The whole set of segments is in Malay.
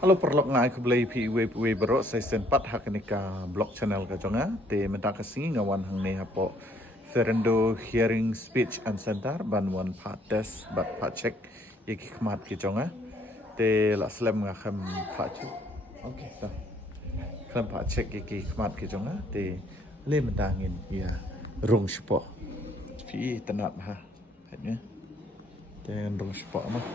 Halo perlok ngai ke belai pi we berok saya sempat hak nika blog channel ka jonga te menta kasih ngawan hang ne hapo Ferendo Hearing Speech and Center ban wan pat test bat pat check yeki khmat ki jonga te la slem nga kham pat check okay so kham pat check yeki khmat ki jonga te le mendangin ya rung spo pi tenat ha katnya te rung spo mah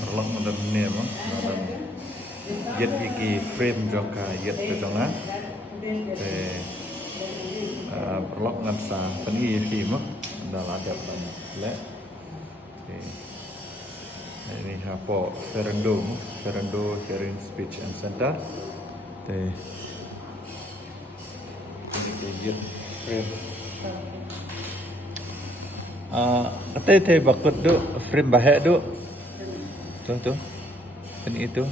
perlok ada ni mah ada yet iki frame joka yet tu jonga te perlok ngan sa pani fi mah dah ada ban le te ini hapo Ferendo Hearing Speech and Center te ini ke yet frame te bakut du frame bahek du tu kan itu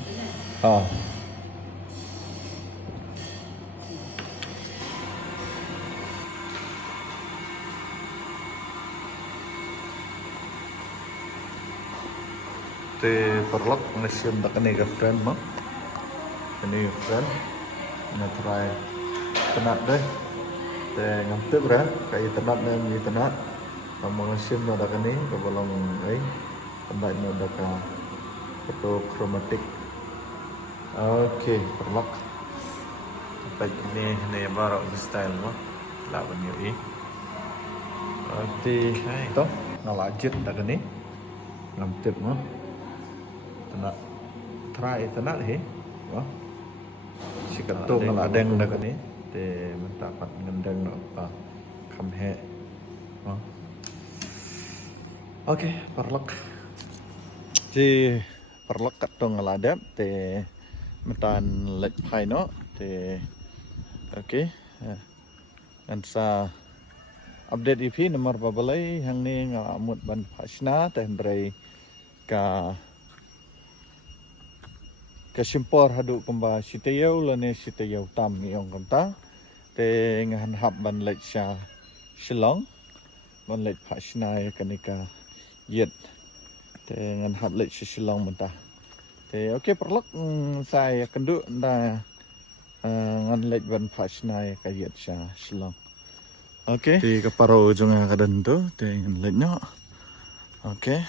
te perlok ngesim tak kena ke friend mah ini friend nak try tenat deh te ngantuk dah kayak tenat ni tenat kamu ngesim dah kena ke bolong tempat ni dah ka foto kromatik. Oke, perlok tempat ini baru style mah lawan yoi to ngalajit dah kena ngantuk mah tenat try tenat wah si ketung ngeladeng dah kene te mendapat ngendeng apa kamhe oke perlok ji perlok ketung ngeladap te metan lek pai no te oke ansa update EP nomor babalai hang ni ngamut ban pasna te ndrai ka kesimpor hadu kemba sitayau lane sitayau tam niong kanta te ngahan hab ban lek sha Shillong ban lek pasnai kanika yet te ngan hab lek Shillong mentah te okey perlok saya kendu nda ngan lek ban pasnai ka yet sha Shillong okey di kaparo junga kadan tu te ngan lek nyo okey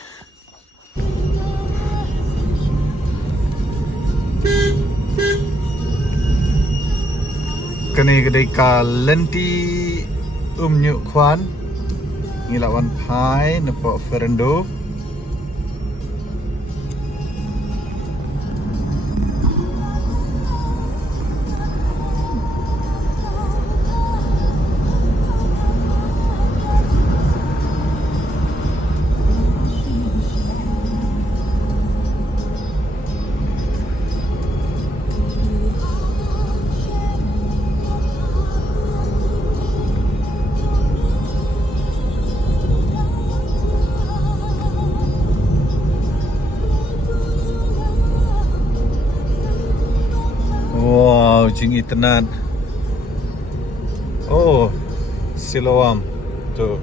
kani kedai ka lenti nyu kwan ngilawan pai nepo Ferendo Jingi tenan. Oh, Siloam tu.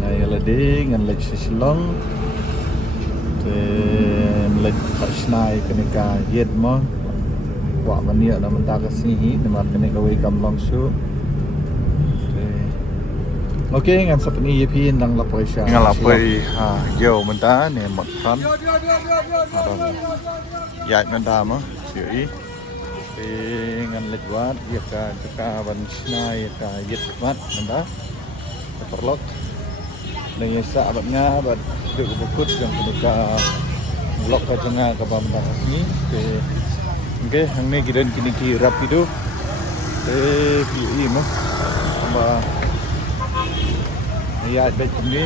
Naya lading ngan lek Shillong. Te lek pasnai kenika yet mo. Wah mania na mentah kasih nama kena kawai kamlang su. Okey ngan sapni yepi nang lapoi sha. Ngan lapoi yo mentah ne makhan. Ya mentah mah sioi. Ngan letwat ya ka ban snai ka yet mat mentah. Perlok. Dan yesa abadnya abad duk bukut yang kenika blok ka jenga ka bam kasih oke, hang ni gidan kini rapido. PE mah. Amba ya baik ni.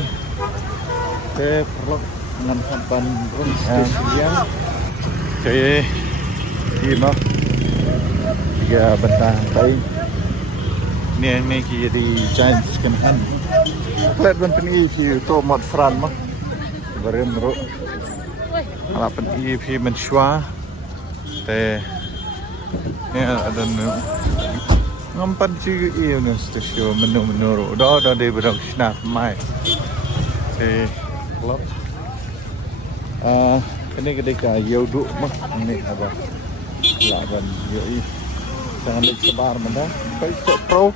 Perlu dengan hampan run station Okay, im mo. Tiga bentang tay. Ni kia di Giants kanahan. Plat ban pen EP to mod fran mo. Barim ro. Ala pen EP men shwa. Te ya ada nu. Ngampan ci iyo nu stasio menu ro. Da de berang snap mai. Te klub. Ini ketika yaudu mah ini apa? Laban yoi. Jangan disebar mana. Baik so pro.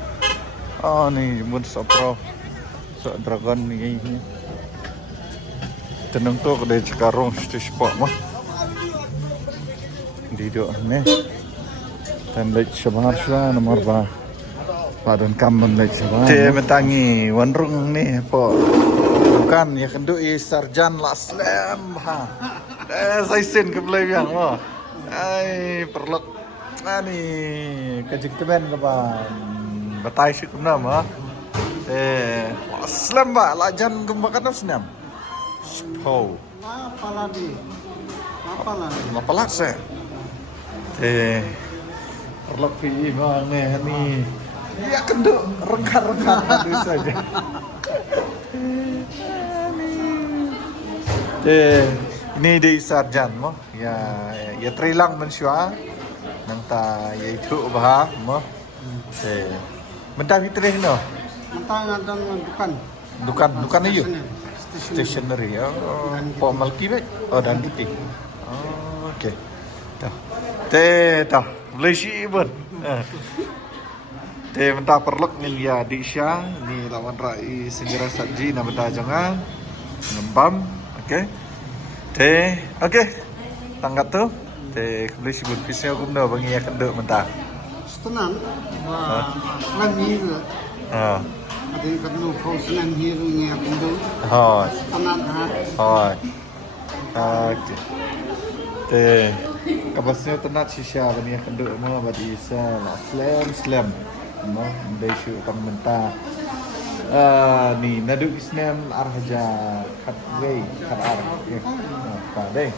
Nih mun so pro. So dragon ni. Tenang tu kedai sekarang sport mah. Di do ni. Dan lek sebar sah nomor ba. Padan kampung lek sebar. Te mentangi wanrung ni po. Bukan ya kendu sarjan la slam ha. Saya sen ke belakang oh. Ai perlok ani kajik temen ke ban. Batai sik nam ha. Slam ba lajan kemakan senam. Spau. Lapalat se. Perlok pi bang ni. Ya kendu rengkar-rengkar tu saja. Ini di sarjan mo ya trilang mensyua nanta ya itu bah mo mentah fitrih no mentah ngadang dukan iyo stationery po malki bet dan gitu okey dah boleh sih bun mentah perlok ni ya di Isya ni lawan rai segera saji na mentah jangan ngembam okey okey. Tanggat tu. Boleh sebut pisau aku benda bagi yang kenduk mentah. Setenan. Lan hiru. Ada kena kau senan hiru ni aku kenduk. Setenan ha. Okey. Kabasnya tenat sisya bagi yang kenduk mau bagi isa slam. Mau besu tang mentah. Ni naduk Islam arhaja katway karar ka deh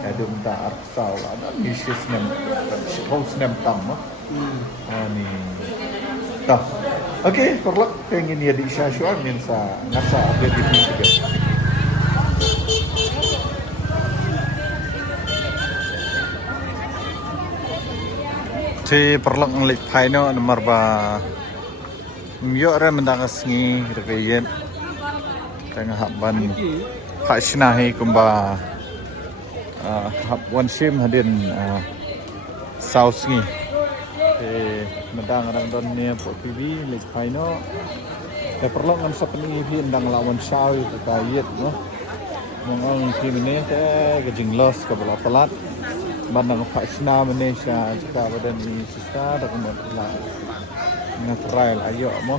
naduk minta arsal ada ni Islam Islam tam ni tah okey perlak pengen dia di Syashua min sa ngasa update ini juga si perlak ngelik paino nomor ba Myo ra mendangas ngi reyen tengah haban hak sinahi kumba hab wan sim hadin south ngi mendang rang don ne po TV lek paino perlu ngam sapni hi ndang lawan sawi ka yet no mong ki ne te gajing los ka bala palat bandang hak sina Malaysia jika badan ni sista dak mo natural ayo mo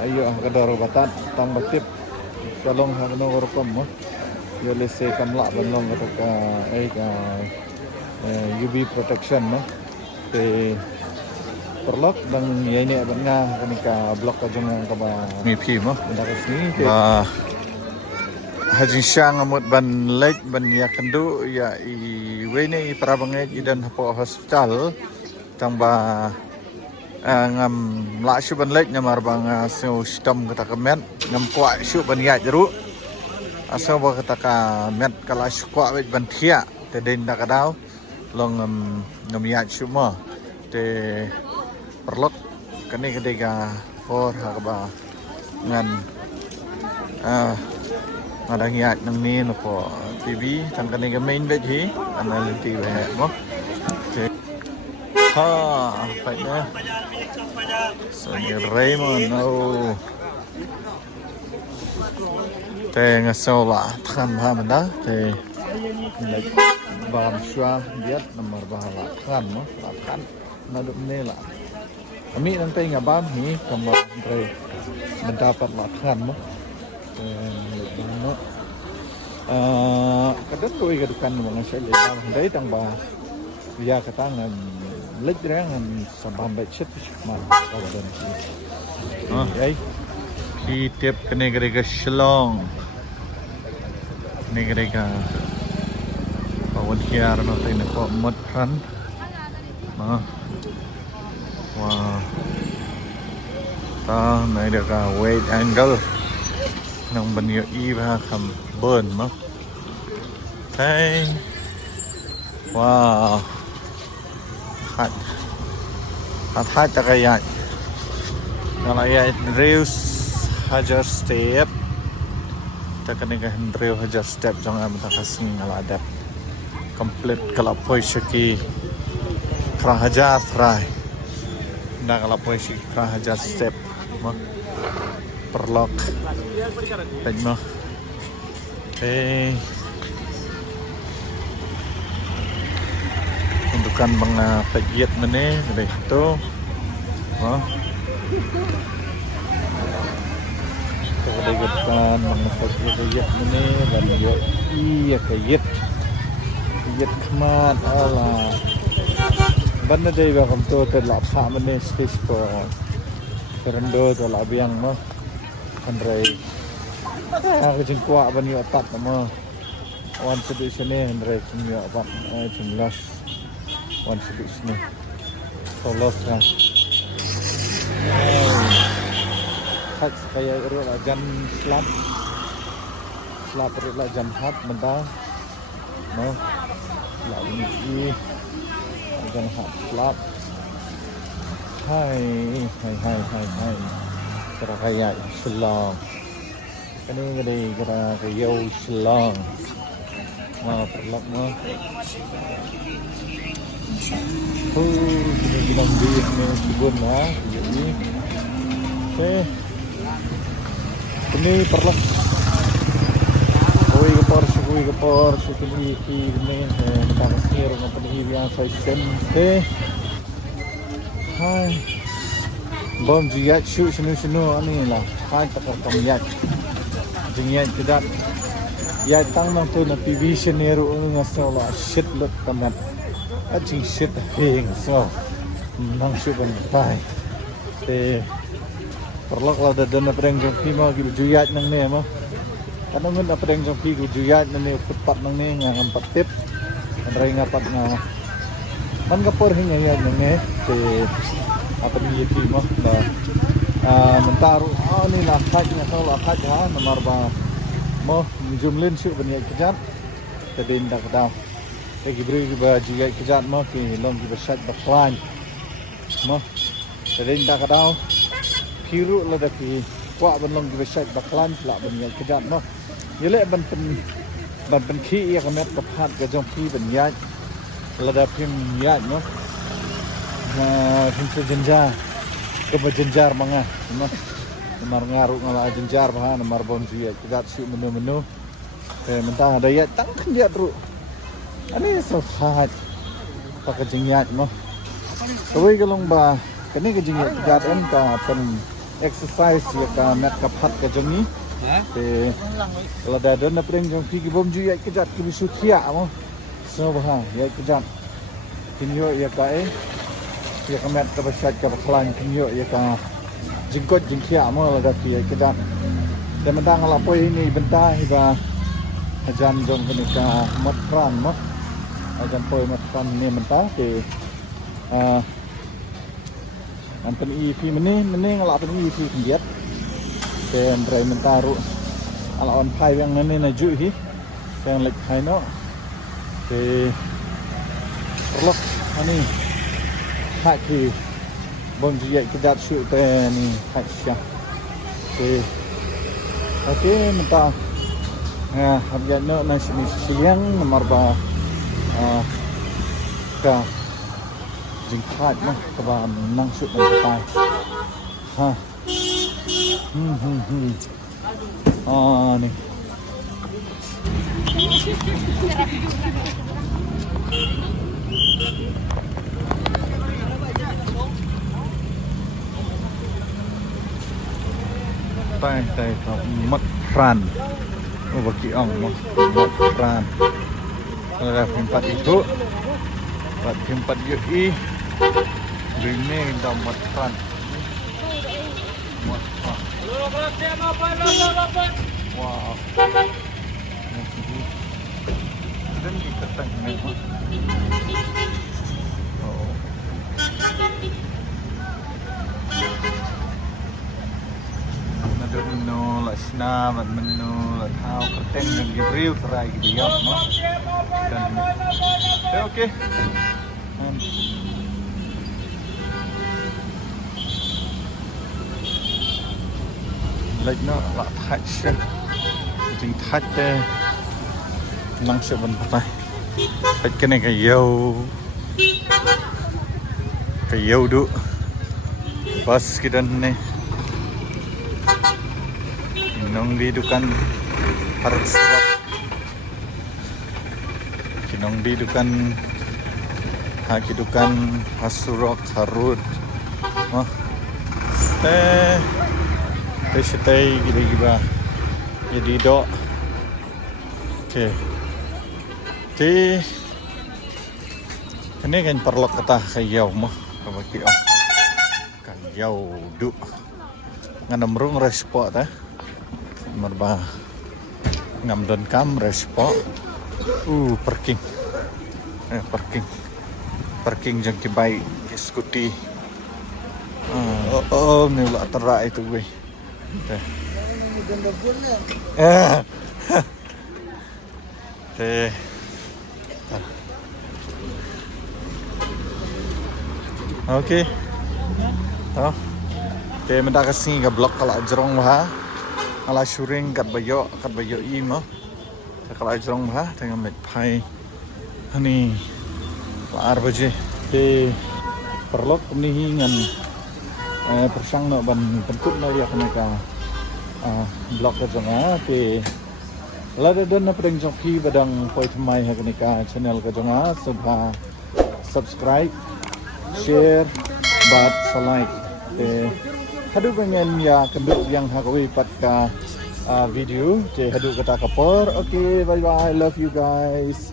ayo kadaro batat tang batip kalong hagno gorkom mo yo lese kamla banlong ka UV protection no te perlok bang yene banga kanika blok ka jong ka ba mipi mo ndakas ni hajin siya ngamot ban lek ban ya kendu ya i wene parabanget idan hapo hospital tang ba ngam la shu ban lek nyamar bang so stom kata kemen ngam kwa shu ban ya jeru aso ba kata ka met kala shu kwa wet ban thia te den da kadau long ngam ya shu mo te perlok kani ketika for ha ba ngan ngadang ya nang ni no po TV tang kani ka main bet hi analiti we mo phải nha. Sonia Raymond, no. Thế ngay sau là thằng ha mình đó thì lấy bàm xoa biết nomor bahala kan no la kan na dum ne la kami nang tay nga bam hi kamar re mendapat la kan mo no kadang doi gadukan mga siya lebang dai tang ba via katang lek rangan sabam ba chet man kawadan ai di tip kene grega shlong negrega Kiar no tayo po matran. Wow. Ta này được wide angle nông bên nhiều y ba cầm bơn mà. Thế. Wow. Hat tagayan. Nalaya Reus Hajar Step. Takaniga Reus Hajar Step jangan mentakasing ngalada. Komplit kalapoi syaki Prahajar Rai. Nda kalapoi syaki Prahajar Step. Mak perlok. Tengok. Untukan mga pagyet mani dari itu. Kedegetan mga pagyet mani dan yo iya kayet. Kayet kmat Allah. Banda day ba kam to terlap sa mani stage ko. Serendo to labiang mo. Andrei. Aku jengkuak bani otak mo. Wan sedih sini Andrei cumi otak jumlah. Wan sedih sini. Solos kan. Hak kaya ru jan slap ru jan hat mentah. No. La ini jan hat slap. Hai. Kira kaya Islam. Kani gede kira kaya Islam. Perlak mo. Bilang dia ni subun jadi. Ini perlak. Kui kepor, sukuni ini tanasir ngapain yang saya sente. Hai. Bom jiat sunu ani lah. Hai takar kamyat. Jingyat tidak. Ya tang nang tu na PV scenario ngasola shit lot kamat. Ajing shit hing so. Nang syuban pai. Perlok lah dan apa yang jompi mau gitu juyat nang ni mah. Karena mun apa yang jompi gitu juyat nang ni footpath nang ni ngang 4 tip. Andrai ngapat nga. Man kapor hingga ya nang ni apa ni yaki mah mentaru ni lah hajnya kalau hajnya nomor ba mo jumlin syuk banyak kejat tadin dak daw lagi beri ba jiga kejat mo ki long ki besat baklan mo tadin dak daw piru la dak ki kwa ban long ki besat baklan la banyak kejat mo yele ban pen ki ya kamet kapat ga jong ki banyak la dak pim ya mo Hingga jenjar, kebajenjar manga, nomor ngaruh ngalah jenjar bahan nomor bonji ya, kita siu menu, mentah ada ya tangkan dia terus, ini sehat, pakai jenjat mah, tapi kalau bah, kini kejenjat jenjat entah pen exercise ya kan mat kapat kejengi, kalau dah ada nak pergi jom pergi bonji ya kita bisa tia mah, semua bahan ya kita, kini ya kai. Ya kamet kebersat kebesalan kinyo ya ka jingkot jingkia mo laga ki kita dan mentang lapoi ini bentah iba ajan jong kenika matran mo ajan poi matran ni mentah te anten EP meni ngalapen EP kinjat te andre mentaru ala on pai yang nene na ju hi yang lek hai no te perlok ani hak ki bom jiat kejat syuk ni hak syah okey mentah habis no nasi siang nomor ba ka jingkat mah keba nang syuk dan pai ni tay mất ran bagi ong mất ran ada tempat itu tempat UI ini dah mất ran wow dan diketang memang. Oh. Nadurno la sna mat menno la thao keteng dan gibril terai gitu ya, no. Dan oke. Like nó là thạch chứ chính thạch đây năng sẽ vẫn phải cái này cái dầu đủ pas kita nih nong di dukan harus kinong di dukan haki dukan hasurok harut oh Stay gila-gila jadi dok oke di ini kan perlu kata kayau mah apa kio kayau du nganamrung respot merba ngam dan kam respot parking jangki baik skuti ini lah terak itu gue Oke. Oh. Minta kasih ke blok kalau jerong bah. Kalau syuring kat bayo imo. Kalau jerong bah dengan met pai. Hani lar baje. Perlok penihingan persang nak ban bentuk nak ya mereka blok kerjanya ke lada dan apa yang joki badang poin mai mereka channel kerjanya sudah subscribe share bat like hadu pengen ya kenduk yang hakui patka video hadu kata kapor okay bye bye love you guys.